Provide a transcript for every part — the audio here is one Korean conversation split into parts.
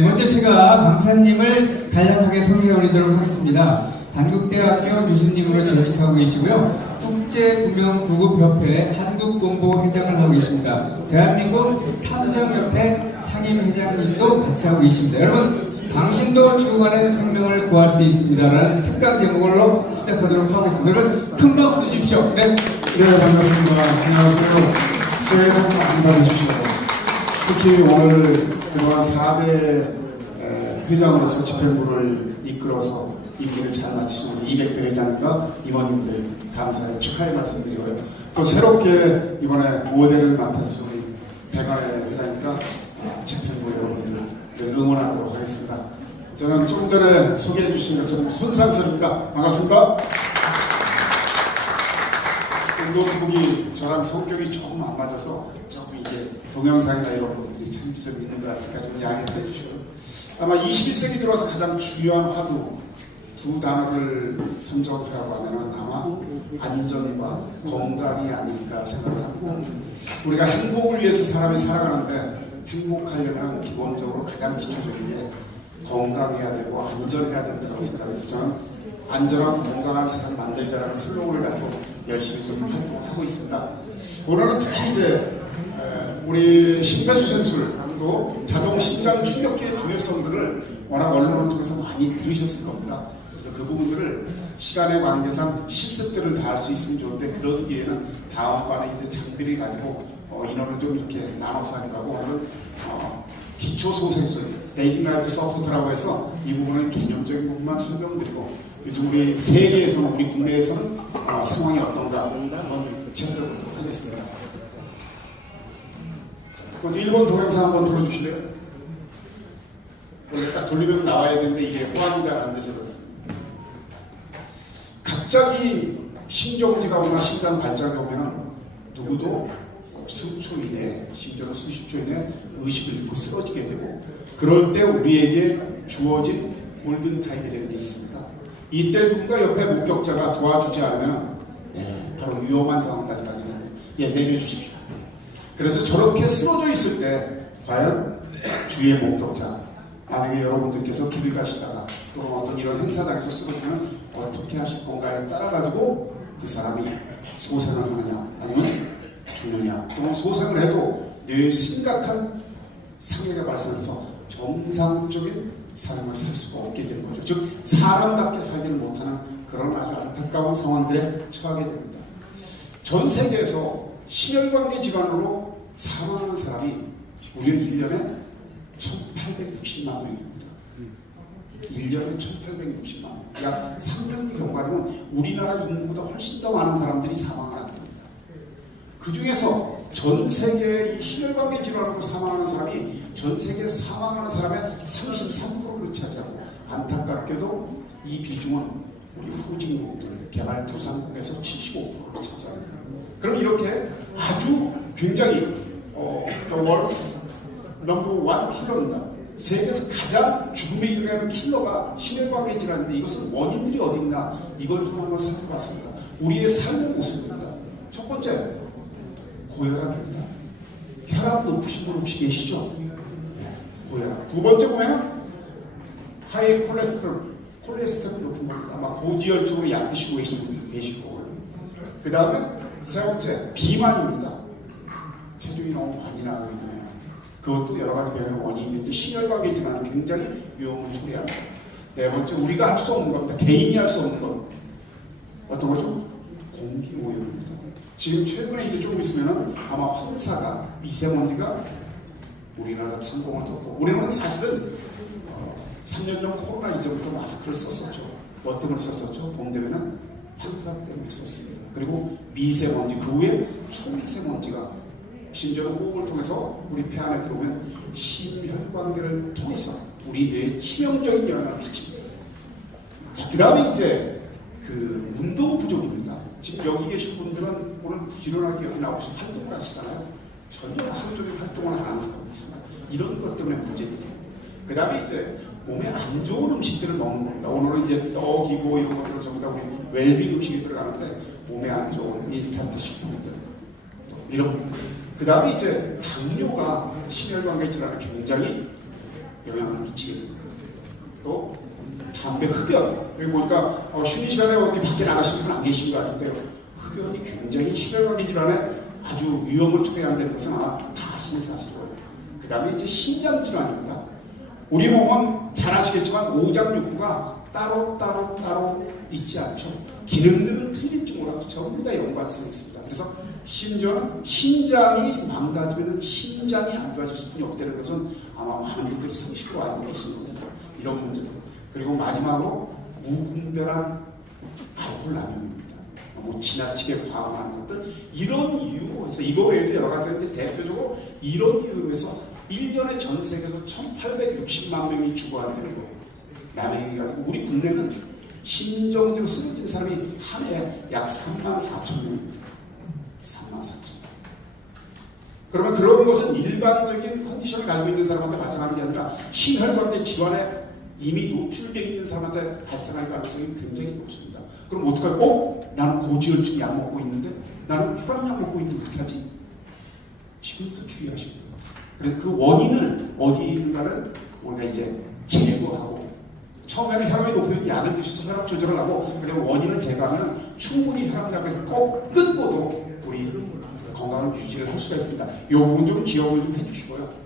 먼저 제가 강사님을 간략하게 소개해드리도록 하겠습니다. 단국대학교 교수님으로 재직하고 계시고요. 국제구명구급협회 한국본부회장을 하고 계십니다. 대한민국 탐정협회 상임회장님도 같이 하고 계십니다. 여러분, 당신도 죽어가는 생명을 구할 수 있습니다라는 특강 제목으로 시작하도록 하겠습니다. 여러분, 큰 박수 주십시오. 네, 반갑습니다. 안녕하세요. 새해 복 많이 받으십시오. 특히 오늘 그동안 4대 회장으로서 집행부를 이끌어서 임기를 잘 마치신 200대 회장과 임원님들 감사의 축하의 말씀드리고요. 또 새롭게 이번에 5대를 맡아주신 우리 백안의 회장님과 집행부 여러분들 늘 응원하도록 하겠습니다. 저는 조금 전에 소개해 주신 것처럼 손상철입니다. 반갑습니다. 노트북이 저랑 성격이 조금 안 맞아서 조금 이게 동영상이나 이런 것들이 참 좀 있는 것 같으니까 좀 양해를 해주시고요. 아마 21세기 들어와서 가장 중요한 화두 두 단어를 선정하라고 하면 아마 안전과 건강이 아닐까 생각을 합니다. 우리가 행복을 위해서 사람이 살아가는데 행복하려면 기본적으로 가장 기초적인 게 건강해야 되고 안전해야 된다고 생각해서 저는 안전하고 건강한 세상을 만들자라는 슬로건을 가지고 열심히 좀 활동하고 있습니다. 오늘은 특히 이제 우리 심폐소생술도 자동 심장 충격기의 중요성들을 워낙 언론을 통해서 많이 들으셨을 겁니다. 그래서 그 부분들을 시간의 관계상 실습들을 다 할 수 있으면 좋은데 그러기 위해는 다음번에 이제 장비를 가지고 인원을 좀 이렇게 나눠서 하는 거고 오늘은 기초소생술 베이직 라이프 서포트라고 해서 이 부분을 개념적인 부분만 설명드리고 요즘 우리 세계에서는 우리 국내에서는 상황이 어떤가 한번 체크해보도록 하겠습니다. 먼저 1번 동영상 한번 틀어주실래요? 원래 딱 돌리면 나와야 되는데 이게 호환이 잘 안 돼서 그렇습니다. 갑자기 심정지가 오거나 심장 발작이 오면 누구도 수초 이내, 심지어는 수십 초 이내 의식을 잃고 쓰러지게 되고 그럴 때 우리에게 주어진 골든타임이라는 게 있습니다. 이때 누군가 옆에 목격자가 도와주지 않으면 바로 위험한 상황까지 가게 됩니다. 내려주십시오. 그래서 저렇게 쓰러져 있을 때 과연 주위의 목격자 만약에 여러분들께서 길을 가시다가 또는 어떤 이런 행사장에서 쓰러지면 어떻게 하실 건가에 따라 가지고 그 사람이 소생을 하느냐 아니면 죽느냐 또는 소생을 해도 늘 심각한 상해가 발생해서 정상적인 삶을 살 수가 없게 되는 거죠. 즉 사람답게 살지를 못하는 그런 아주 안타까운 상황들에 처하게 됩니다. 전 세계에서 심혈관계 질환으로 사망하는 사람이 무려 1년에 1860만 명입니다. 1년에 1860만 명. 약 3년 경과되면 우리나라 인구보다 훨씬 더 많은 사람들이 사망을 하게 됩니다. 그 중에서 전 세계의 심혈관계 질환으로 사망하는 사람이 전 세계 사망하는 사람의 33%를 차지하고 안타깝게도 이 비중은 우리 후진국들 개발도상국에서 75%를 차지합니다. 그럼 이렇게 아주 굉장히 월드 넘버 1 킬러입니다. 세계에서 가장 죽음에 이르는 킬러가 심혈관계 질환인데 이것은 원인들이 어디 있나 이걸 좀 한번 살펴봤습니다. 우리의 삶의 모습입니다. 첫 번째 고혈압입니다. 혈압 높으신 분 혹시 계시죠? 네, 고혈압. 두 번째 보면 하이 콜레스테롤 높은 겁니다. 아마 고지혈증으로 약 드시고 계신 분들 계실 거고요. 그 다음에 세 번째 비만입니다. 체중이 너무 많이 나가게 되면 그것도 여러 가지 병의 원인이 되는데 심혈관계 질환은 굉장히 위험을 초래합니다. 네 번째 우리가 할 수 없는 겁니다. 개인이 할 수 없는 것 어떤 거죠? 공기 오염입니다. 지금 최근에 이제 조금 있으면 아마 황사가 미세먼지가 우리나라 창공을 덮고 우리는 사실은 3년 전 코로나 이전부터 마스크를 썼었죠. 뭐 때문에 썼었죠? 봄 되면은 황사 때문에 썼습니다. 그리고 미세먼지 그 후에 초미세먼지가 심지어 호흡을 통해서 우리 폐 안에 들어오면 심혈관계를 통해서 우리 뇌에 치명적인 영향을 미칩니다. 자, 그 다음에 이제 그 운동 부족입니다. 지금 여기 계신 분들은 오늘 부지런하게 여기 나오셔서 활동을 하시잖아요. 전혀 하루 종일 활동을 안 하는 사람도 있습니다. 이런 것 때문에 문제들이에요. 그 다음에 이제 몸에 안 좋은 음식들을 먹는 겁니다. 오늘은 이제 떡이고 이런 것들을 전부 다 우리 웰빙 음식이 들어가는데 몸에 안 좋은 인스턴트 식품들 이런 그 다음에 이제 당뇨가 심혈관계 질환을 굉장히 영향을 미치게 됩니다. 또 담배 흡연, 여기 보니까 쉬는 시간에 어디 밖에 나가시는 분 안 계신 것 같은데요. 흡연이 굉장히 심혈관계 질환에 아주 위험을 초래한다는 것은 아마 다 아시는 사실이고요. 그 다음에 이제 신장 질환입니다. 우리 몸은 잘 아시겠지만 오장육부가 따로 있지 않죠. 기능들은 틀릴 줄 몰라도 전부 다 연관성이 있습니다. 그래서 심지어는 신장이 망가지면 신장이 안 좋아질 수뿐이 없다는 것은 아마 많은 분들이 상식으로 알고 계시는 겁니다. 이런 문제도. 그리고 마지막으로 무분별한 알코올 남용입니다. 너무 지나치게 과음하는 것들, 이런 이유로 해서 이거 외에도 여러 가지가 있는데 대표적으로 이런 이유로 해서 1년에 전 세계에서 1860만 명이 죽어간다는 거예요. 남의 얘기가 아니고 우리 국내는 심정지로 쓰러진 사람이 한 해에 약 3만 4천 명입니다. 3만 4천 명. 그러면 그런 것은 일반적인 컨디션을 가지고 있는 사람한테 발생하는 게 아니라 심혈관계 질환에 이미 노출되어 있는 사람한테 발생할 가능성이 굉장히 높습니다. 그럼 어떡할까? 나는 고지혈증 약 먹고 있는데, 나는 혈압약 먹고 있는데 어떻게 하지? 지금부터 주의하십니다. 그래서 그 원인을 어디에 있는가를 우리가 이제 제거하고, 처음에는 혈압이 높으면 약을 드셔서 혈압 조절을 하고, 그 다음에 원인을 제거하면 충분히 혈압약을 꼭 끊고도 우리 건강을 유지를 할 수가 있습니다. 이 부분 좀 기억을 좀 해주시고요.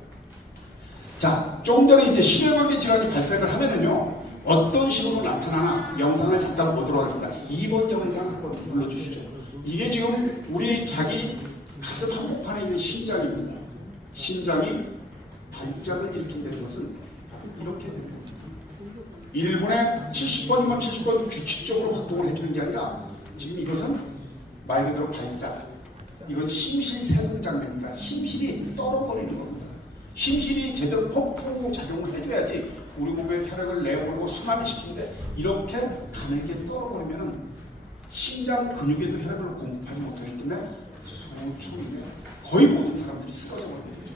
자, 조금 전에 이제 심혈관계 질환이 발생을 하면은요, 어떤 식으로 나타나나 영상을 잠깐 보도록 하겠습니다. 2번 영상 한번 불러주시죠. 이게 지금 우리 자기 가슴 한복판에 있는 심장입니다. 심장이 발작을 일으킨다는 것은 이렇게 됩니다. 1분에 70번이면 70번 규칙적으로 확동을 해주는 게 아니라 지금 이것은 말 그대로 발작. 이건 심실세동 장면입니다. 심실이 떨어버리는 겁니다. 심실이 제대로 폭포 작용을 해줘야지 우리 몸에 혈액을 내보내고 순환을 시키는데 이렇게 가늘게 떨어버리면 심장 근육에도 혈액을 공급하지 못하기 때문에 수초 이내에 거의 모든 사람들이 쓰러져 버리게 되죠.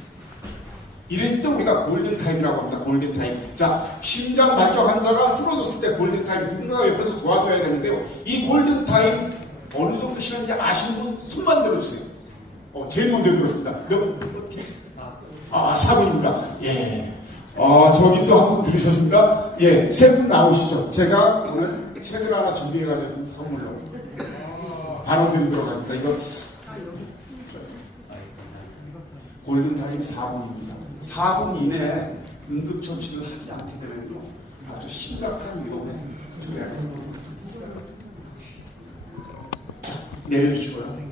이랬을 때 우리가 골든타임이라고 합니다. 골든타임. 자, 심장 발작 환자가 쓰러졌을 때 골든타임, 누군가가 옆에서 도와줘야 되는데요. 이 골든타임 어느 정도 시간인지 아시는 분 손만 들어주세요. 제일 먼저 들었습니다. 어떻게? 4분입니다. 예. 저기 또 한 분 들으셨습니다. 예, 세 분 나오시죠. 제가 오늘 책을 하나 준비해가지고 선물로 바로 드리도록 하겠습니다. 이거 골든타임 4분입니다. 4분 이내에 응급처치를 하지 않게 되면요, 아주 심각한 위험에 처해야 됩니다. 자, 내려주시고요.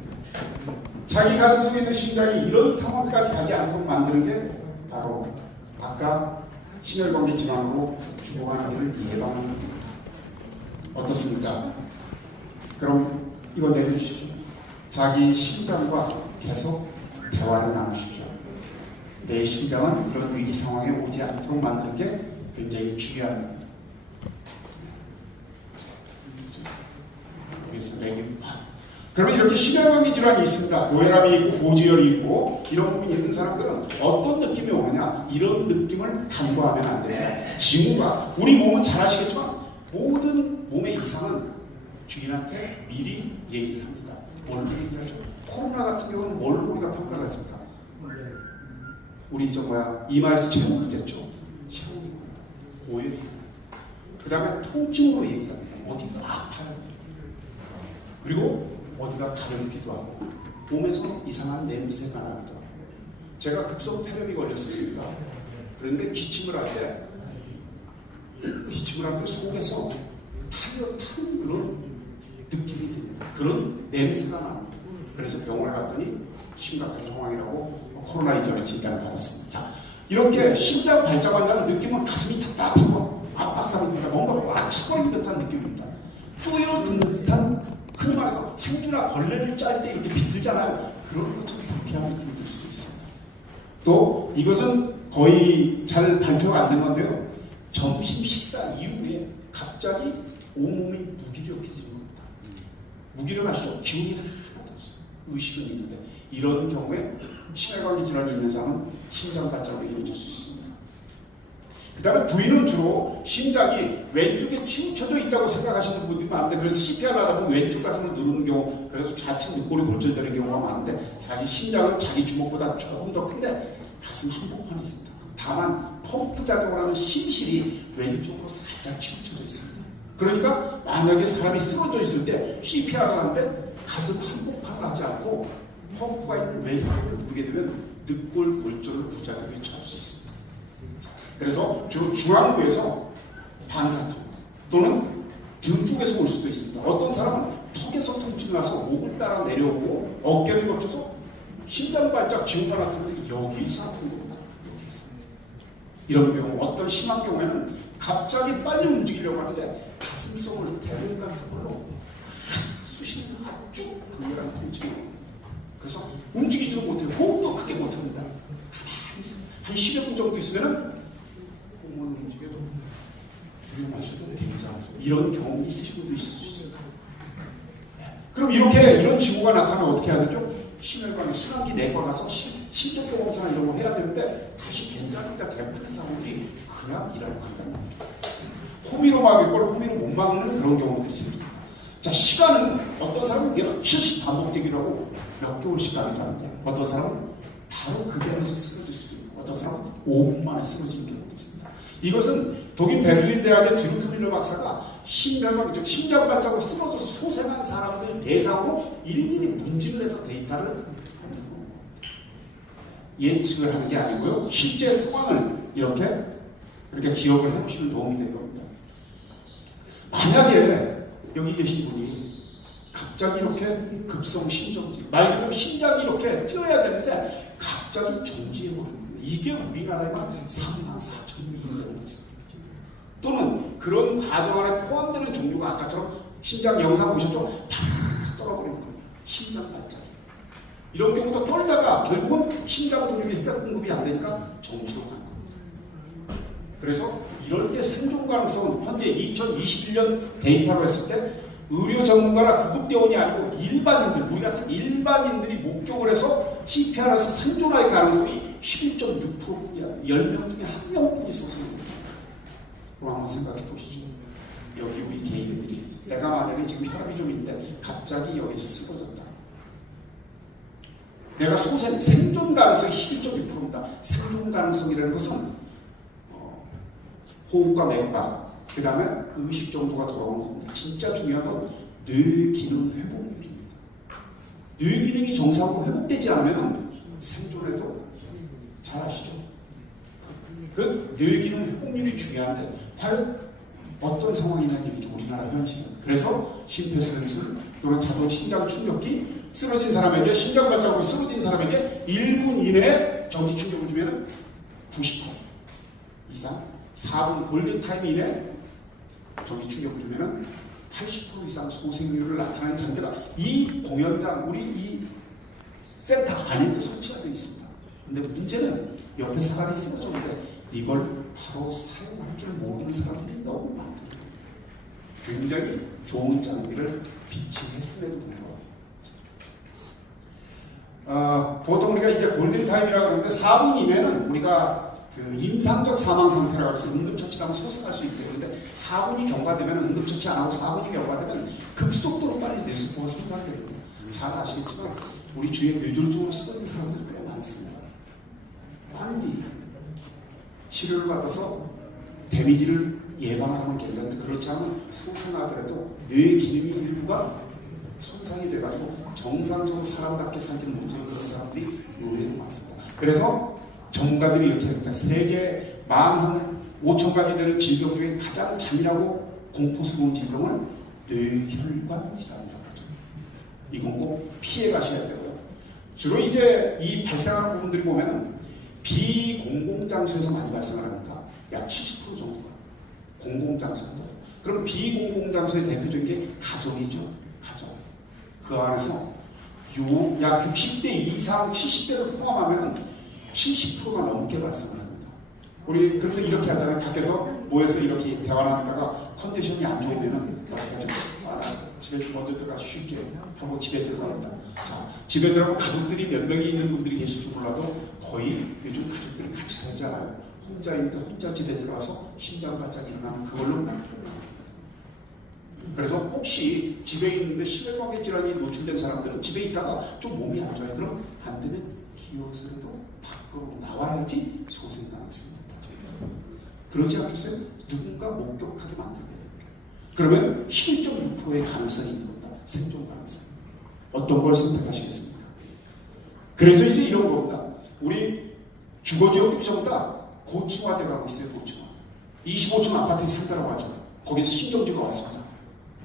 자기 가슴 속에 있는 심장이 이런 상황까지 가지 않도록 만드는 게 바로 아까 심혈관계 질환으로 죽어가는 일을 예방하는 겁니다. 어떻습니까? 그럼 이거 내려주십시오. 자기 심장과 계속 대화를 나누십시오. 내 심장은 이런 위기 상황에 오지 않도록 만드는 게 굉장히 중요합니다. 그래서 그러면 이렇게 심혈관계 질환이 있습니다. 고혈압이 있고 고지혈이 있고 이런 부분이 있는 사람들은 어떤 느낌이 오느냐, 이런 느낌을 간과하면 안 됩니다. 징후가, 우리 몸은 잘 아시겠지만 모든 몸의 이상은 주인한테 미리 얘기를 합니다. 뭘로 얘기를 하죠? 코로나 같은 경우는 뭘로 우리가 평가를 했습니까? 우리 이마에서 체온을 쟀죠. 체온이 고열이, 그 다음에 통증으로 얘기를 합니다. 어디가 아파요. 그리고 어디가 가렵기도 하고 몸에서 이상한 냄새가 나기도 하고. 제가 급성 폐렴이 걸렸었습니다. 그런데 기침을 할 때 속에서 타는 그런 느낌이 듭니다. 그런 냄새가 납니다. 그래서 병원에 갔더니 심각한 상황이라고 코로나 이전에 진단을 받았습니다. 자, 이렇게 심장 발작 환자는 느낌은 가슴이 답답하고 압박감입니다. 뭔가 꽉 차버린 듯한 느낌입니다. 쪼여든 듯한, 흔히 말해서 행주나 걸레를 짤 때 이렇게 비틀잖아요. 그런 것처럼 불쾌한 느낌이 들 수도 있습니다. 또 이것은 거의 잘 발표가 안 된 건데요. 점심 식사 이후에 갑자기 온몸이 무기력해지는 겁니다. 무기력 아시죠? 기운이 하나도 없어요. 의식은 있는데 이런 경우에 심혈관계 질환이 있는 사람은 심장 발작으로 이어질 수 있습니다. 그 다음에 부인은 주로 심장이 왼쪽에 치우쳐져 있다고 생각하시는 분들이 많은데, 그래서 CPR을 하다 보면 왼쪽 가슴을 누르는 경우, 그래서 좌측 옆구리 골절되는 경우가 많은데, 사실 심장은 자기 주먹보다 조금 더 큰데 가슴 한복판에 있습니다. 다만 펌프 작용을 하는 심실이 왼쪽으로 살짝 치우쳐져 있습니다. 그러니까 만약에 사람이 쓰러져 있을 때 CPR을 하는데 가슴 한복판을 하지 않고 펌프가 있는 왼쪽을 누르게 되면 늑골 골절을 부작용에 처할 수 있습니다. 그래서 주로 중앙부에서 반사통 또는 등 쪽에서 올 수도 있습니다. 어떤 사람은 턱에서 통증이 나서 목을 따라 내려오고 어깨를 거쳐서 심장 발작 징후가 나타나는데 여기서 아픈 겁니다. 여기에서. 이런 경우 어떤 심한 경우에는 갑자기 빨리 움직이려고 하는데 가슴속을 대문 같은 걸로 쑤시는 아주 강렬한 통증이 옵니다. 그래서 움직이지도 못해요. 호흡도 크게 못합니다. 가만히 있어요. 한 10여 분 정도 있으면은 몸을 움직여도 들여마셔도 괜찮아요. 이런 경험이 있으신 분도 있을 수 있어요. 그럼 이런 징후가 나타나면 어떻게 해야 되죠? 심혈관의 순환기 내과 가서 심전도 검사 이런 걸 해야 되는데 다시 괜찮으니까 대부분의 사람들이 그냥 일하러 간다는 거죠. 호미로 막을 걸 호미로 못 막는 그런 경우들이 생깁니다. 자, 시간은 어떤 사람은 며칠씩 반복되기로 하고 몇 개월씩 가기도 합니다. 어떤 사람은 바로 그 자리에서 쓰러질 수도 있고 어떤 사람은 5분 만에 쓰러지는 경우도 있습니다. 이것은 독일 베를린 대학의 듀르크밀러 박사가 심혈관, 즉 심장 발작으로 쓰러져서 소생한 사람들 대상으로 일일이 문진을 해서 데이터를 만든 겁니다. 예측을 하는 게 아니고요. 실제 상황을 이렇게 기억을 해보시면 도움이 될 겁니다. 만약에 여기 계신 분이 갑자기 이렇게 급성 심정지, 말 그대로 심장이 이렇게 뛰어야 되는데 갑자기 정지해버립니다. 이게 우리나라에만 34,000명이 있는 있습니다. 또는 그런 과정 안에 포함되는 종류가 아까처럼 심장 영상 보셨죠? 팍 떨어버리는 겁니다. 심장 발작이. 이런 경우도 떨다가 결국은 심장 근육에 혈액 공급이 안 되니까 정지로 갈 겁니다. 그래서 이럴 때 생존 가능성은 현재 2021년 데이터로 했을 때 의료 전문가나 구급대원이 아니고 일반인들, 우리 같은 일반인들이 목격을 해서 CPR에서 생존할 가능성이 11.6%뿐이야. 10명 중에 1명뿐이 소생합니다. 그럼 한번 생각해 보시죠. 여기 우리 개인들이 내가 만약에 지금 혈압이 좀 있는데 갑자기 여기서 쓰러졌다. 내가 생존 가능성이 11.6%입니다. 생존 가능성이라는 것은 호흡과 맥박, 그 다음에 의식 정도가 돌아오는 겁니다. 진짜 중요한 건 뇌 기능 회복률입니다. 뇌 기능이 정상으로 회복되지 않으면 생존에도 잘 아시죠? 그 뇌 기능 회복률이 중요한데 과연 어떤 상황이 있냐는 얘기죠. 우리나라 현실은. 그래서 심폐소생술 또는 자동 심장 충격기 쓰러진 사람에게 심장 발작으로 쓰러진 사람에게 1분 이내에 전기 충격을 주면 90% 이상 4분 골든타임 이내 전기 충격을 주면 80% 이상 소생률을 나타내는 장비가 이 공연장 우리 이 센터 안에도 설치가 되어 있습니다. 근데 문제는 옆에 사람이 쓰러졌는데 이걸 바로 사용할 줄 모르는 사람들이 너무 많더라고요. 굉장히 좋은 장비를 비치했음에도 불구하고 보통 우리가 이제 골든타임이라고 하는데 4분 이내는 우리가 그 임상적 사망 상태라고 해서 응급처치를 하면 소생할 수 있어요. 그런데 4분이 경과되면 응급처치 안 하고 4분이 경과되면 급속도로 빨리 뇌세포가 손상됩니다. 잘 아시겠지만 우리 주위에 뇌졸중으로 쓰러진 사람들이 꽤 많습니다. 빨리 치료를 받아서 데미지를 예방하면 괜찮은데 그렇지 않으면 소생하더라도 뇌 기능이 일부가 손상이 돼가지고 정상적으로 사람답게 살지 못하는 그런 사람들이 의외로 많습니다. 그래서 전문가들이 이렇게 합니다. 세계 15,000가지 되는 질병 중에 가장 잔인하고 공포스러운 질병은 뇌혈관 질환이라고 하죠. 이건 꼭 피해 가셔야 되고요. 주로 이제 이 발생하는 부분들이 보면은 비공공장소에서 많이 발생을 합니다. 약 70% 정도가 공공장소입니다. 그럼 비공공장소의 대표적인 게 가정이죠. 가정. 그 안에서 약 60대 이상 70대를 포함하면 70%가 넘게 발생을 합니다. 우리 그런데 이렇게 하잖아요. 밖에서 모여서 이렇게 대화 나누다가 컨디션이 안 좋으면은 어떻게 하죠? 나 집에 좀 먼저 들어가서 쉴게 하고 집에 들어갑니다. 자, 집에 들어가면 가족들이 몇 명이 있는 분들이 계실지 몰라도 거의 요즘 가족들이 같이 살지 않아요. 혼자 있는데 혼자 집에 들어가서 심장 발작이 일어나면 그걸로 끝납니다. 그래서 혹시 집에 있는데 심혈관계 질환이 노출된 사람들은 집에 있다가 좀 몸이 안 좋아요. 그럼 안 되면 기어서라도 밖으로 나와야지 소생 가능성이 높아집니다. 그러지 않겠어요? 누군가 목격하게 만들어야 됩니다. 그러면 1.6%의 가능성이 있는 겁니다. 생존 가능성. 어떤 걸 선택하시겠습니까? 그래서 이제 이런 겁니다. 우리 주거지역들이 전부 다 고층화돼 가고 있어요. 고층화. 25층 아파트에 산다라고 하죠. 거기서 신정지가 왔습니다.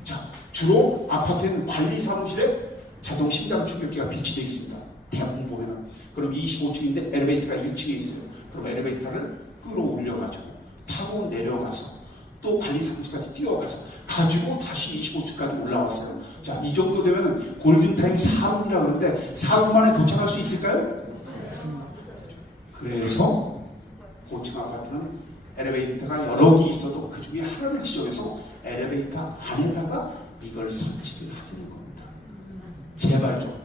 자, 주로 아파트는 관리사무실에 자동 심장 충격기가 비치되어 있습니다. 대부분 보면은. 그럼 25층인데 엘리베이터가 6층에 있어요. 그럼 엘리베이터를 끌어올려가지고 타고 내려가서 또 관리사무실까지 뛰어가서 가지고 다시 25층까지 올라왔어요. 자, 이 정도 되면은 골든타임 4분이라고 그러는데 4분 만에 도착할 수 있을까요? 그래서 고층 아파트는 엘리베이터가 여러 개 있어도 그 중에 하나를 지정해서 엘리베이터 안에다가 이걸 설치를 하자는 겁니다. 제발 좀.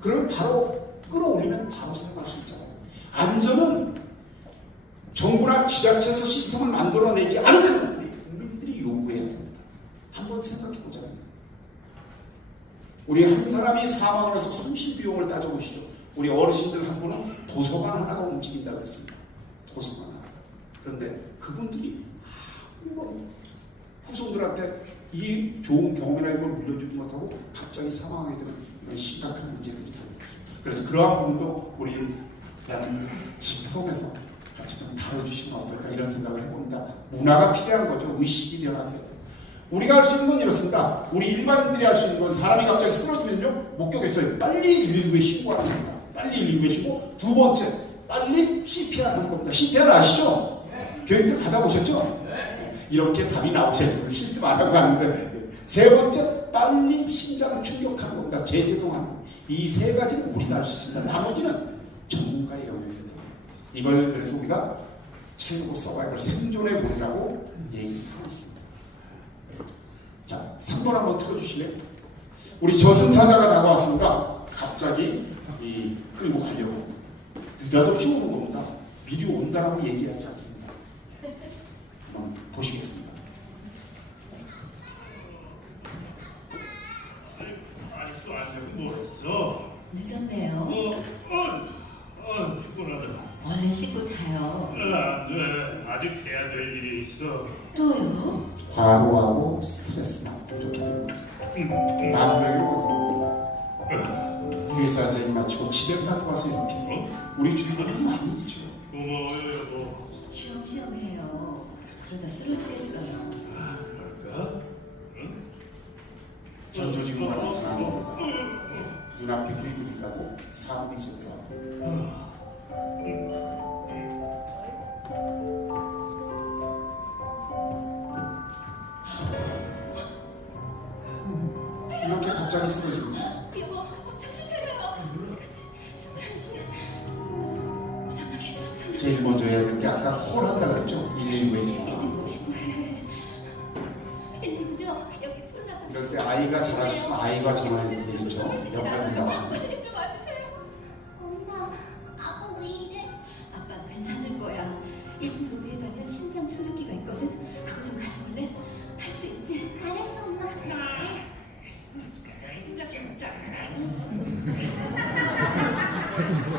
그럼 바로 끌어올리면 바로 사용할 수 있잖아요. 안전은 정부나 지자체에서 시스템을 만들어내지 않으면 우리 국민들이 요구해야 됩니다. 한번 생각해 보자고요. 우리 한 사람이 사망을 해서 손실 비용을 따져보시죠. 우리 어르신들 한 분은 도서관 하나가 움직인다고 했습니다. 도서관 하나. 그런데 그분들이 아무런 후손들한테 이 좋은 경험이라는 걸 물려주지 못하고 갑자기 사망하게 되면 이건 심각한 문제들이 되는 거죠. 그래서 그러한 부분도 우리 대한민국 집회에서 같이 좀 다뤄주시면 어떨까 이런 생각을 해봅니다. 문화가 필요한 거죠. 의식이 변화돼야 돼요. 우리가 할 수 있는 건 이렇습니다. 우리 일반인들이 할 수 있는 건 사람이 갑자기 쓰러지면요. 목격했어요. 빨리 119에 신고하는 겁니다. 빨리 119에 신고. 두 번째, 빨리 CPR 하는 겁니다. CPR 아시죠? 교육들 받아보셨죠? 이렇게 답이 나오셔야 돼요. 실습 안 하고 하는데. 세 번째, 빨리 심장 충격하는 겁니다. 재세동하는 겁니다. 이 세 가지는 우리가 할 수 있습니다. 나머지는 전문가의 영역이 됩니다. 이걸 그래서 우리가 차이노 서바이벌 생존의 본이라고 얘기하고 있습니다. 자, 3번 한번 틀어주실래요? 우리 저승사자가 다가왔습니다. 갑자기 끌고 가려고 느닷없이 오는 겁니다. 미리 온다라고 얘기하지 않습니다. 한번 보시겠습니다. 아직도 안 자고 뭐 했어? 늦었네요. 피곤하다. 얼른 씻고 자요. 안 돼. 아직 해야 될 일이 있어. 또요? 과로하고 스트레스 받고 이렇게 됩니다. 남들은 회사에서 일 마치고 집에까지 와서 이렇게 우리 주변에 많이 있죠. 고마워요, 여보. 쉬엄쉬엄해요. 그러다 쓰러지겠어요. 그럴까? 전조지구가 나타나는 겁니다. 눈앞에 불이 들이다고 사람이 제거하고 이렇게 갑자기 쓰러집니다. 여보, 정신 차려요. 어떡하지? 숨을 안 쉬면 이상하게 손을 제일 먼저 해야 되는 게 아까 콜 한다 그랬죠? 119에 전화. 119죠? 여기 풀 나가. 이럴 때 아이가 잘하셨으면 아이가 전화해야 되겠죠? 연결 된다고. 빨리 좀 와주세요. 엄마, 아빠 왜 이래? 아빠 괜찮을 거야. 1층 로비에 가면 심장 충격기가 있거든. 그거 좀 가져올래? 할 수 있지? 알았어, 엄마.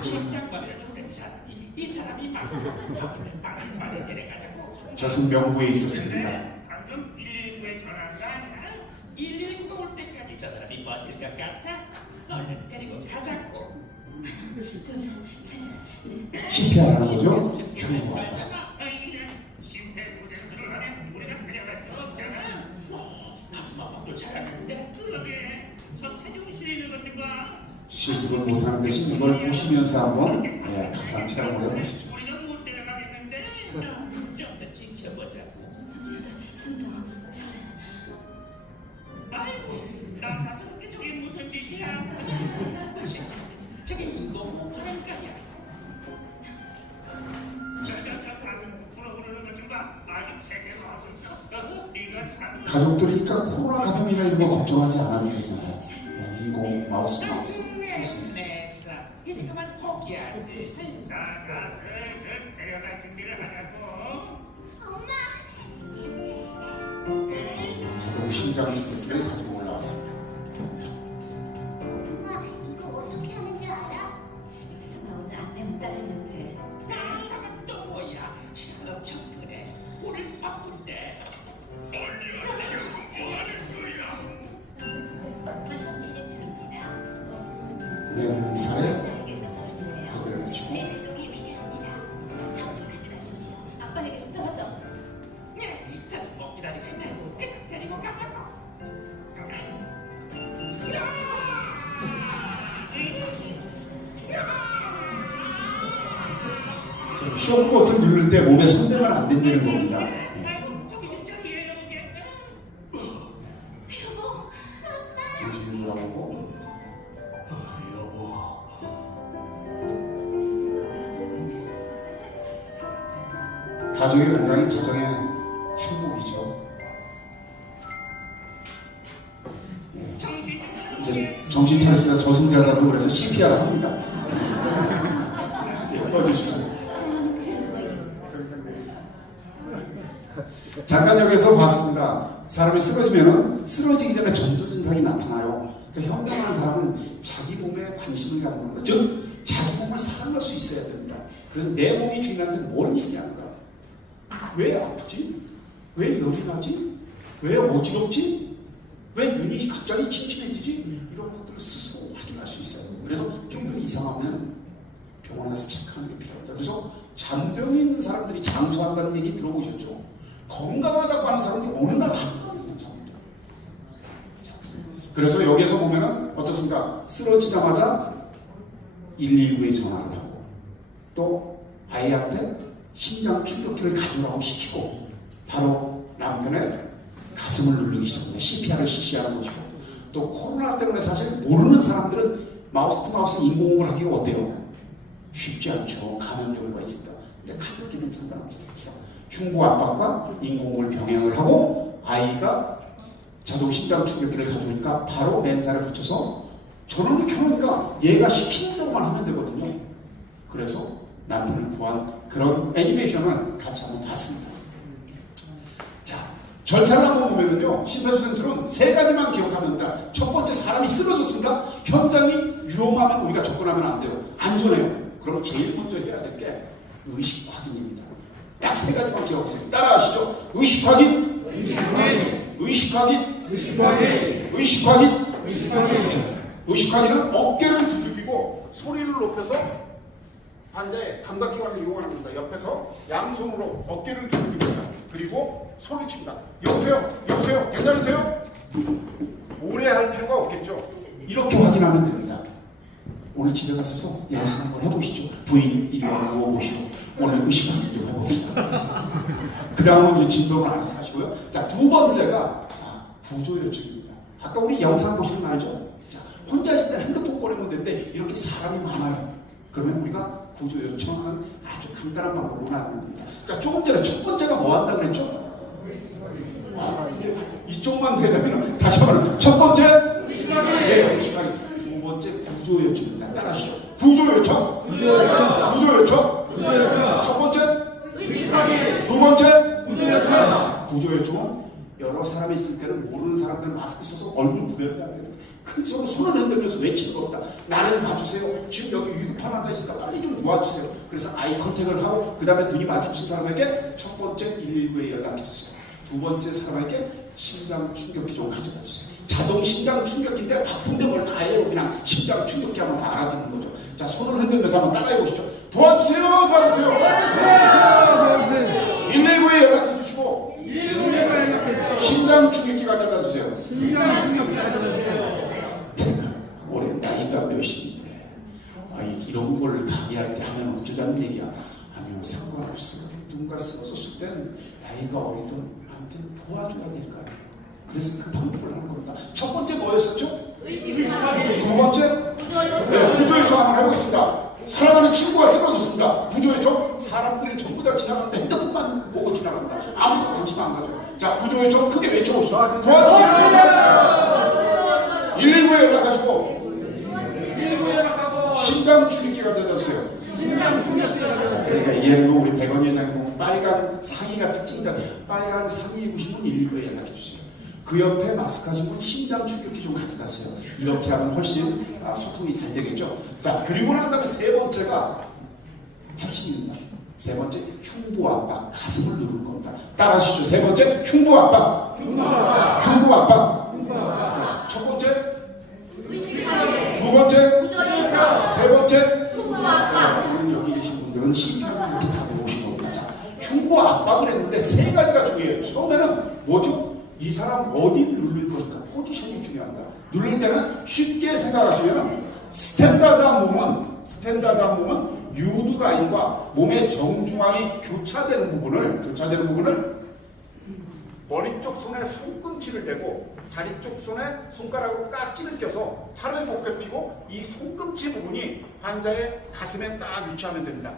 심장마비를 죽인 사람이 이 사람이 빨리 데려가자고. 저승 명부에 있었습니다. 방금 119에 전화한 거 아니야? 119가 올 때까지 저 사람이 버틸 것 같아? 얼른 데리고 가자고. 둘, 셋, 넷. CPR 하는 거죠? 휴무한다. 이런 심폐소생술을 하면 우리가 데려갈 수 없잖아. 가슴 아파도 잘하는데. 그러게. 저 체중실에 있는 것 좀 봐. 실습을 못하는 대신 이걸 보시면서 한번 가상 체험을 해보시죠. 우리가 못 데려가겠는데? 좀 더 지켜보자고. 28, 29, 30. 아이고, 나 가슴 게 저게 무슨 짓이야? 저게 이거 뭐 하는 거야? 저 가슴 부풀어 오르는 것 좀 봐. 아주 제대로 하고 있어. 이거 참. 가족들이니까 코로나 감염이나 이런 거 걱정하지 않아도 되잖아요. 인공 마우스 됐어. 이제 그만 포기하지. 자, 슬슬 데려갈 준비를 하자고. 자동 심장 충격기를 가지고 올라왔습니다. 엄마, 이거 어떻게 하는지 알아? 여기서 나오는 안내문 따르면 돼. 저건 또 뭐야? 샬롯 척분해. 맨살에 자에게서 떨어지세요. 헤드를 붙이고 제 생동이 필요합니다. 저쪽하지 마십시오. 아빠에게서 떨어져. 네, 이틀 못 기다리겠네. 그냥 데리고 가자고. 쇼크 버튼 누를 때 몸에 손대면 안 된다는 겁니다. 여보, 정신이 돌아오고 가족의 건강이 가정의 행복이죠. 예. 이제 정신 차리시다 저승자자도 그래서 CPR을 합니다. 예, 꺼주시죠. 잠깐 여기서 봤습니다. 사람이 쓰러지기 전에 전조 증상이 나타나요. 그러니까 현명한 사람은 자기 몸에 관심을 갖는 겁니다. 즉 자기 몸을 사랑할 수 있어야 됩니다. 그래서 내 몸이 주인한테 뭘 얘기하는가? 왜 아프지? 왜 열이 나지? 왜 어지럽지? 왜 눈이 갑자기 침침해지지? 이런 것들을 스스로 확인할 수 있어요. 그래서 좀 이상하면 병원에 가서 체크하는 게 필요합니다. 그래서 잔병이 있는 사람들이 장수한다는 얘기 들어보셨죠? 건강하다고 하는 사람들이 어느 날 한번은 잡니다. 그래서 여기에서 보면은 어떻습니까? 쓰러지자마자 119에 전화를 하고 또 아이한테 심장 충격기를 가져오라고 시키고 바로 남편의 가슴을 누르기 시작합니다. CPR을 실시하는 것이고 또 코로나 때문에 사실 모르는 사람들은 마우스 투 마우스 인공호흡을 하기가 어때요? 쉽지 않죠. 감염력이 있습니다. 근데 가족이면 상관없어요. 그래서 흉부 압박과 인공호흡을 병행을 하고 아이가 자동 심장 충격기를 가져오니까 바로 맨살을 붙여서 저는 이렇게 하니까 얘가 시키는 대로만 하면 되거든요. 그래서 남편을 구한 그런 애니메이션을 같이 한번 봤습니다. 자, 절차를 한번 보면은요, 심폐소생술은 세 가지만 기억하면 된다. 첫 번째, 사람이 쓰러졌습니다. 현장이 위험하면 우리가 접근하면 안 돼요. 안전해요. 그럼 제일 먼저 해야 될 게 의식 확인입니다. 딱 세 가지만 기억하세요. 따라하시죠. 의식 확인, 의식 확인, 의식 확인. 자, 의식 확인은 어깨를 두들기고 소리를 높여서 환자의 감각기관을 이용하는 겁니다. 옆에서 양손으로 어깨를 두들깁니다. 그리고 소리를 칩니다. 여보세요? 여보세요? 괜찮으세요? 오래 할 필요가 없겠죠. 이렇게 확인하면 됩니다. 오늘 집에 가셔서 연습 한번 해보시죠. 부인 이리 와 누워보시고 오늘 의식 확인 좀 해봅시다. 그 다음은 이제 진동을 알아서 하시고요. 자, 두 번째가 구조 요청입니다. 아까 우리 영상 보시는 거 알죠? 자, 혼자 있을 때 핸드폰 꺼내면 되는데 이렇게 사람이 많아요. 그러면 우리가 구조 요청하는 아주 간단한 방법으로 알면 됩니다. 자, 조금 전에 첫 번째가 뭐 한다 그랬죠? 이쪽만 되면 다시 한번 첫 번째 네, 의식하기. 두 번째 구조 요청입니다. 따라하시죠. 구조 요청. 구조 요청. 첫 번째 의식하기. 두 번째 구조 요청. 구조 요청은 여러 사람이 있을 때는 모르는 사람들 마스크 써서 얼굴 구별이 안 돼요. 큰 소리로 손을 흔들면서 외치는 겁니다. 나를 봐주세요. 지금 여기 위급한 환자 있으니까 빨리 좀 도와주세요. 그래서 아이 컨택을 하고 그 다음에 눈이 마주친 사람에게 첫 번째 119에 연락해주세요. 두 번째 사람에게 심장 충격기 좀 가져다 주세요. 자동 심장 충격기인데 바쁜데 뭘 다 해요. 그냥 심장 충격기 하면 다 알아듣는 거죠. 자, 손을 흔들면서 한번 따라해 보시죠. 도와주세요. 도와주세요. 119에 연락해 주시고 심장 충격기 가져다 주세요. 올해 나이가 몇인데 이런 걸 강의할 때 하면 어쩌자는 얘기야. 하면 상관없어요. 누군가 쓰러졌을 땐 나이가 어리든 아무튼 도와줘야 될 거 아니에요. 그래서 그 방법을 하는 겁니다. 첫 번째 뭐였었죠? 두 번째? 네, 구조 요청 한번 해보겠습니다. 사랑하는 친구가 쓰러졌습니다. 구조 요청? 사람들이 전부 다 지나가는데 핸드폰만 보고 지나갑니다. 아무도 관심 안 가죠. 자, 구조 요청 크게 외쳐보시죠. 도와주세요. 119에 연락하시고 심장 충격기 가져다 주세요. 그러니까 이해는 우리 백원 회장님 빨간 상의가 특징이잖아요. 빨간 상의 입으신 분 119에 연락해 주세요. 그 옆에 마스크 하신 분 심장 충격기 좀 가져다 주세요. 이렇게 하면 훨씬 소통이 잘 되겠죠. 자, 그리고 난 다음에 세 번째가 핵심입니다. 세 번째 흉부 압박, 가슴을 누르는 겁니다. 따라하시죠. 세 번째 흉부 압박. 흉부 압박. 첫 번째, 두 번째, 세 번째, 오늘 여기 계신 분들은 CPR 이렇게 다 배우신 겁니다. 자, 흉부 압박을 했는데 세 가지가 중요해요. 처음에는 뭐죠? 이 사람 어디를 누를 것일까? 포지션이 중요합니다. 누를 때는 쉽게 생각하시면 스탠다드한 몸은 유두라인과 몸의 정중앙이 교차되는 부분을 머리 쪽 손에 손꿈치를 대고 다리 쪽 손에 손가락으로 깍지를 껴서 팔을 곧게 펴고 이 손꿈치 부분이 환자의 가슴에 딱 위치하면 됩니다.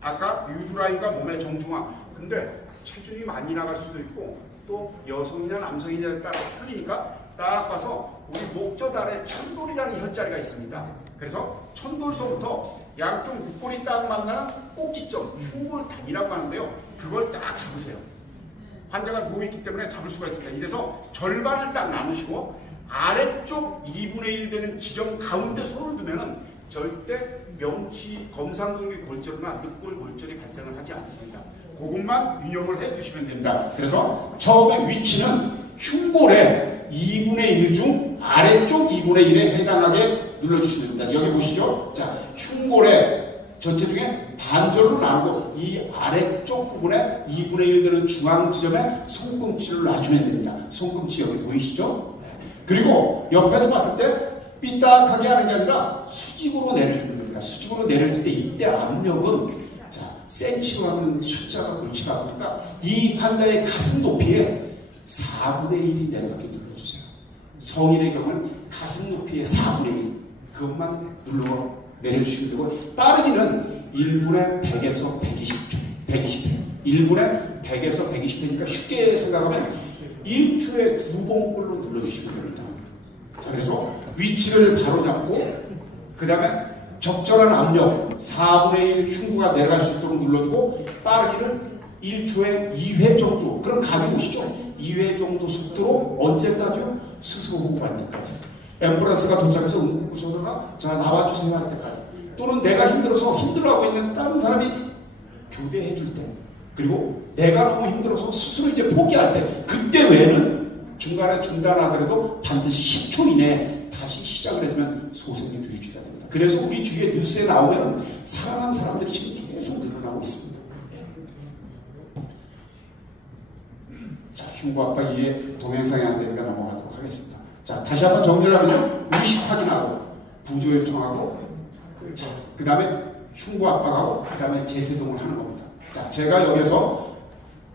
아까 유두라인과 몸의 정중앙. 근데 체중이 많이 나갈 수도 있고 또 여성이나 남성이냐에 따라 틀리니까 딱 봐서 우리 목젖 아래 천돌이라는 혈자리가 있습니다. 그래서 천돌서부터 양쪽 목골이 딱 만나는 꼭지점 흉골단이라고 하는데요. 그걸 딱 잡으세요. 환자가 누워있기 때문에 잡을 수가 있습니다. 이래서 절반을 딱 나누시고 아래쪽 2분의 1 되는 지점 가운데 손을 두면은 절대 명치, 검상동기 골절이나 늑골 골절이 발생을 하지 않습니다. 그것만 유념을 해주시면 됩니다. 그래서 처음에 위치는 흉골의 2분의 1 중 아래쪽 2분의 1에 해당하게 눌러주시면 됩니다. 여기 보시죠. 자, 흉골의 전체 중에 반절로 나누고 이 아래쪽 부분에 2분의 1 되는 중앙 지점에 손꿈치를 놔주면 됩니다. 손꿈치 여기 보이시죠? 그리고 옆에서 봤을 때 삐딱하게 하는 게 아니라 수직으로 내려주면 됩니다. 수직으로 내려줄 때 이때 압력은 자, 센치로 하면 숫자가 그렇지가 않으니까 이 환자의 가슴 높이에 4분의 1이 내려가게 눌러주세요. 성인의 경우는 가슴 높이의 4분의 1 그것만 눌러 내려주시면 되고 빠르기는 1분에 100에서 120회 1분에 100에서 120회니까 쉽게 생각하면 1초에 2번꼴로 눌러주시면 됩니다. 자, 그래서 위치를 바로 잡고 그 다음에 적절한 압력 4분의 1 흉부가 내려갈 수 있도록 눌러주고 빠르기를 1초에 2회 정도 그럼 감이 오시죠? 2회 정도 속도로 언제까지요? 스스로 호흡할 때까지 앰뷸런스가 도착해서 응급구조사가 자 나와주세요 할 때까지 또는 내가 힘들어서 힘들어하고 있는 다른 사람이 교대해 줄 때 그리고 내가 너무 힘들어서 스스로 이제 포기할 때 그때 외에는 중간에 중단하더라도 반드시 10초 이내에 다시 시작을 해주면 소생이 유지가 됩니다. 그래서 우리 주위에 뉴스에 나오면 살아난 사람들이 지금 계속 늘어나고 있습니다. 자, 흉부 압박 이게 동영상이 안 되니까 넘어가도록 하겠습니다. 자, 다시 한번 정리를 하면 의식 확인하고 부조 요청하고 자, 그 다음에 흉부 압박하고 그 다음에 제세동을 하는 겁니다. 자, 제가 여기서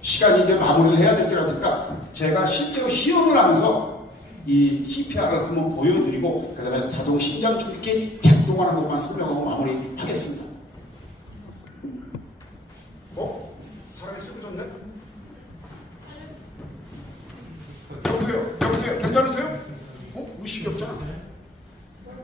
시간이 이제 마무리를 해야 될 때가 되니까 제가 실제로 시연을 하면서 이 CPR을 한번 보여드리고 그 다음에 자동 심장 충격기 작동하는 것만 설명하고 마무리하겠습니다. 사람이 쓰러졌네? 여보세요? 괜찮으세요? 의식이 없잖아.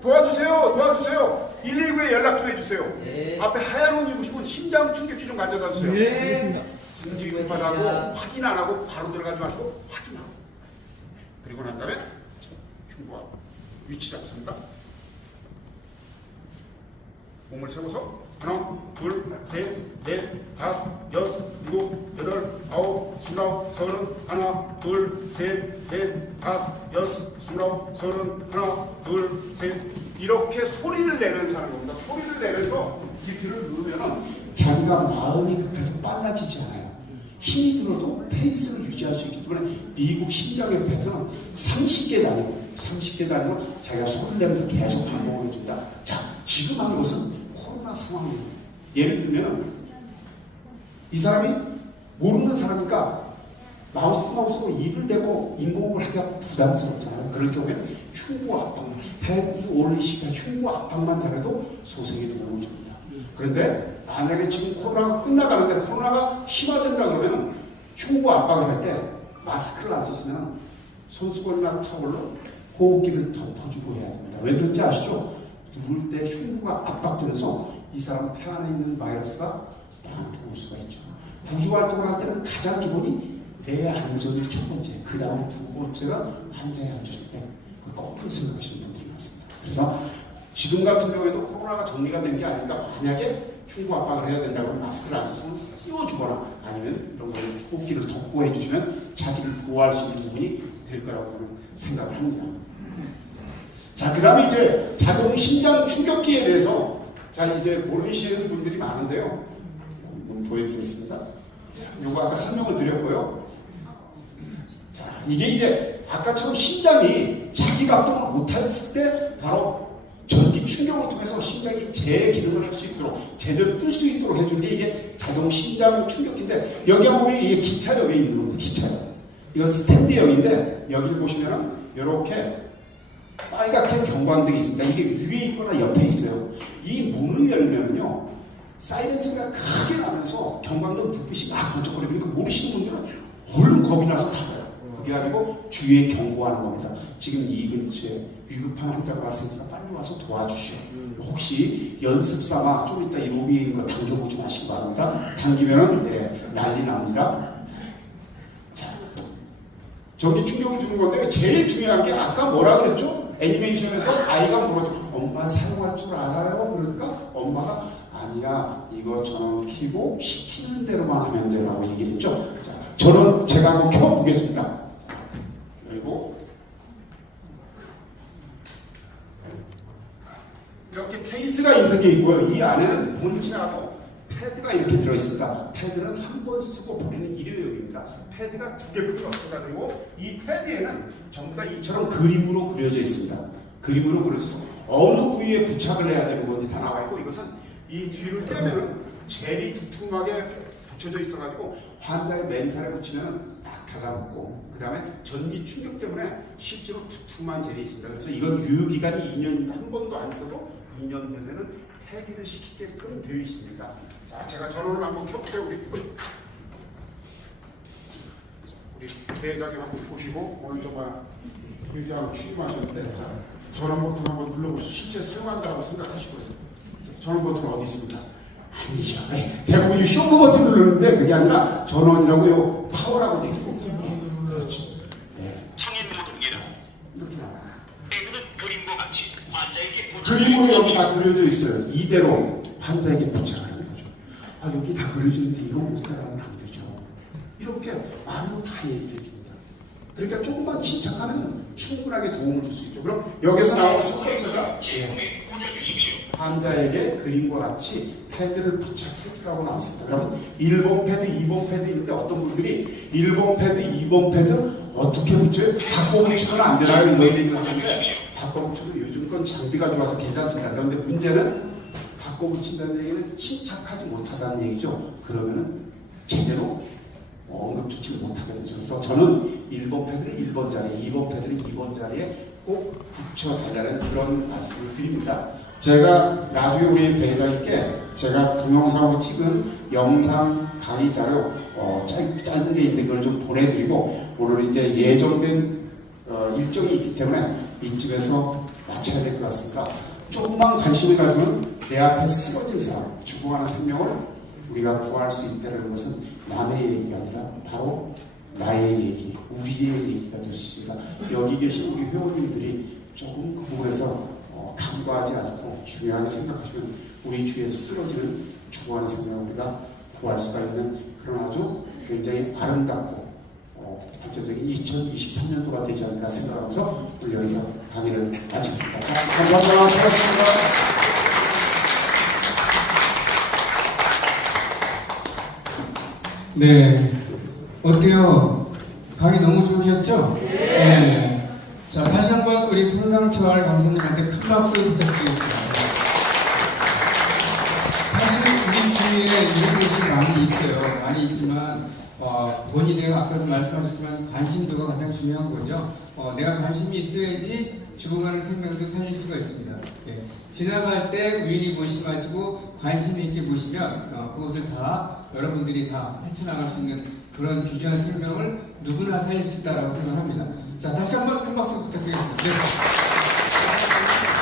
도와주세요. 119에 연락 좀 해주세요. 네. 앞에 하얀 옷 입으신 분 심장 충격기 좀 가져다 주세요. 네, 알겠습니다. 승기 급하다고 확인 안 하고 바로 들어가지 마시고 확인하고 그리고 난 다음에 흉부와 위치 잡습니다. 몸을 세워서 하나, 둘, 셋, 넷, 다섯, 여섯, 일곱, 여덟, 아홉, 스물아홉, 서른, 하나, 둘, 셋, 넷, 다섯, 여섯, 스물아홉, 서른, 하나, 둘, 셋 이렇게 소리를 내면서 하는 겁니다. 소리를 내면서 깊이를 누르면은 자기가 마음이 급해서 빨라지지 않아요. 힘이 들어도 페이스를 유지할 수 있기 때문에 미국 심장협회에서는 30개 단위로 자기가 소리를 내면서 계속 반복을 해줍니다. 자, 지금 한 것은 코로나 상황이에요. 예를 들면 이 사람이 모르는 사람이니까 마우스로 입을 대고 인공호흡을 하기가 부담스럽잖아요. 그럴 경우에는 흉부 압박만 헤드 올리시가 흉부 압박만 잘해도 소생에 도움을 줍니다. 그런데 만약에 지금 코로나가 끝나가는데 코로나가 심화된다 그러면 흉부 압박을 할 때 마스크를 안 썼으면 손수건이나 타월로 호흡기를 덮어주고 해야 됩니다. 왜 그런지 아시죠? 누울 때 흉부가 압박되면서 이 사람 폐 안에 있는 바이러스가 나한테 올 수가 있죠. 구조활동을 할 때는 가장 기본이 내 안전이 첫 번째, 그 다음에 두 번째가 환자의 안전일 때 그걸 거꾸로 생각하시는 분들이 많습니다. 그래서 지금 같은 경우에도 코로나가 정리가 된 게 아니니까 만약에 흉부 압박을 해야 된다고 마스크를 안 써서 씌워주거나 아니면 이런 거를 호흡기를 덮고 해주시면 자기를 보호할 수 있는 부분이 될 거라고 저는 생각을 합니다. 자, 그 다음에 이제 자동 심장 충격기에 대해서 자, 이제 모르시는 분들이 많은데요. 보여드리겠습니다. 자, 요거 아까 설명을 드렸고요. 자, 이게 이제 아까처럼 심장이 자기 각동을 못했을 때 바로 전기 충격을 통해서 심장이 제 기능을 할 수 있도록 제대로 뜰 수 있도록 해주는 게 이게 자동 심장 충격기인데 여기 보면 이게 기차역에 있는 겁니다. 기차역. 이건 스탠드역인데 여기를 보시면은 이렇게 빨갛게 경광등이 있습니다. 이게 위에 있거나 옆에 있어요. 이 문을 열면은요 사이렌 소리가 크게 나면서 경광등 불빛이 막 번쩍거리고 그러니까 모르시는 분들은 얼른 겁이 나서 나가요. 그게 아니고 주위에 경고하는 겁니다. 지금 이 근처에 위급한 환자가 발생해서 빨리 와서 도와주시오. 혹시 연습 삼아 좀 이따 이 로비에 있는 거 당겨보지 마시기 바랍니다. 당기면은 난리 납니다. 자, 전기 충격을 주는 건데 제일 중요한 게 아까 뭐라 그랬죠? 애니메이션에서 아이가 물어도 엄마 사용할 줄 알아요? 그러니까 엄마가 아니야 이거 전원 켜고 시키는 대로만 하면 돼 라고 얘기를 했죠. 자, 저는 제가 한번 켜보겠습니다. 그리고 이렇게 케이스가 있는 게 있고요. 이 안에는 본체하고 패드가 이렇게 들어있습니다. 패드는 한 번 쓰고 버리는 일회용입니다. 패드가 2개 붙어있습니다. 그리고 이 패드에는 전부 다 이처럼 그림으로 그려져 있습니다. 그림으로 그려서 어느 부위에 부착을 해야 되는 건지 다 나와 있고 이것은 이 뒤를 떼면은 젤이 두툼하게 붙여져 있어가지고 환자의 맨살에 붙이면 딱 달라붙고 그 다음에 전기 충격 때문에 실제로 두툼한 젤이 있습니다. 그래서 이건 유효기간이 2년 한 번도 안 써도 2년 되면은 폐기를 시키게끔 되어 있습니다. 자, 제가 전원을 한번 켜볼게요. 우리 대장님 한번 보시고 오늘 정말 회장 취임하셨는데 자, 전원 버튼 한번 눌러보시고 실제 사용한다고 생각하시고요. 전원 버튼 어디 있습니까? 아니죠. 대부분이 쇼크 버튼 누르는데 그게 아니라 전원이라고요. 파워라고 되어 있습니다. 그렇죠. 성인 모든기는 이렇게 나와요. 애들은 그림과 같이 환자에게 그림으로 여기 다 그려져 있어요. 이대로 환자에게 부착하는 거죠. 아, 여기 다 그려지는데 이거 어떻게 하면 안 되죠. 이렇게 말로 다 얘기해 줍니다. 그러니까 조금만 침착하면 충분하게 도움을 줄 수 있죠. 그럼 여기서 나오는 첫 번째가 환자에게 그림과 같이 패드를 부착해 주라고 나왔습니다. 그럼 1번 패드, 2번 패드 있는데 어떤 분들이 1번 패드, 2번 패드 어떻게 붙여요? 바꿔 붙이면 안 되나요? 이런 얘기를 하는데 바꿔 붙여도 요즘 건 장비가 좋아서 괜찮습니다. 그런데 문제는 바꿔 붙인다는 얘기는 침착하지 못하다는 얘기죠. 그러면은 제대로 응급조치를 못하게 되죠. 그래서 저는 1번 패드를 1번 자리에, 2번 패드를 2번 자리에 꼭 붙여달라는 그런 말씀을 드립니다. 제가 나중에 우리 배우자님께 제가 동영상으로 찍은 영상 강의 자료 짧은 게 있는데 그걸 좀 보내드리고 오늘 이제 예정된 일정이 있기 때문에 이쯤에서 마쳐야 될 것 같습니다. 조금만 관심을 가지면 내 앞에 쓰러진 사람, 죽어가는 생명을 우리가 구할 수 있다는 것은 남의 얘기가 아니라 바로 나의 얘기, 우리의 얘기가 될 수 있습니다. 여기 계신 우리 회원님들이 조금 그 부분에서 간과하지 않고 중요하게 생각하시면 우리 주위에서 쓰러지는 죽어가는 생명을 우리가 구할 수가 있는 그런 아주 굉장히 아름답고 발전적인 2023년도가 되지 않을까 생각하면서 오늘 여기서 강의를 마치겠습니다. 자, 감사합니다. 수고하셨습니다. 네, 어때요? 강의 너무 좋으셨죠? 네. 자, 다시 한번 우리 손상철 강사님한테 큰 박수 부탁드리겠습니다. 사실 우리 주위에 이런 곳이 많이 있어요. 많이 있지만 본인이 아까도 말씀하셨지만 관심도가 가장 중요한 거죠. 내가 관심이 있어야지 죽어가는 생명도 살릴 수가 있습니다. 예. 지나갈 때 우연히 보시 마시고 관심 있게 보시면 그것을 다 여러분들이 다 헤쳐나갈 수 있는 그런 귀중한 생명을 누구나 살릴 수 있다고 생각합니다. 자, 다시 한번 큰 박수 부탁드리겠습니다. 네.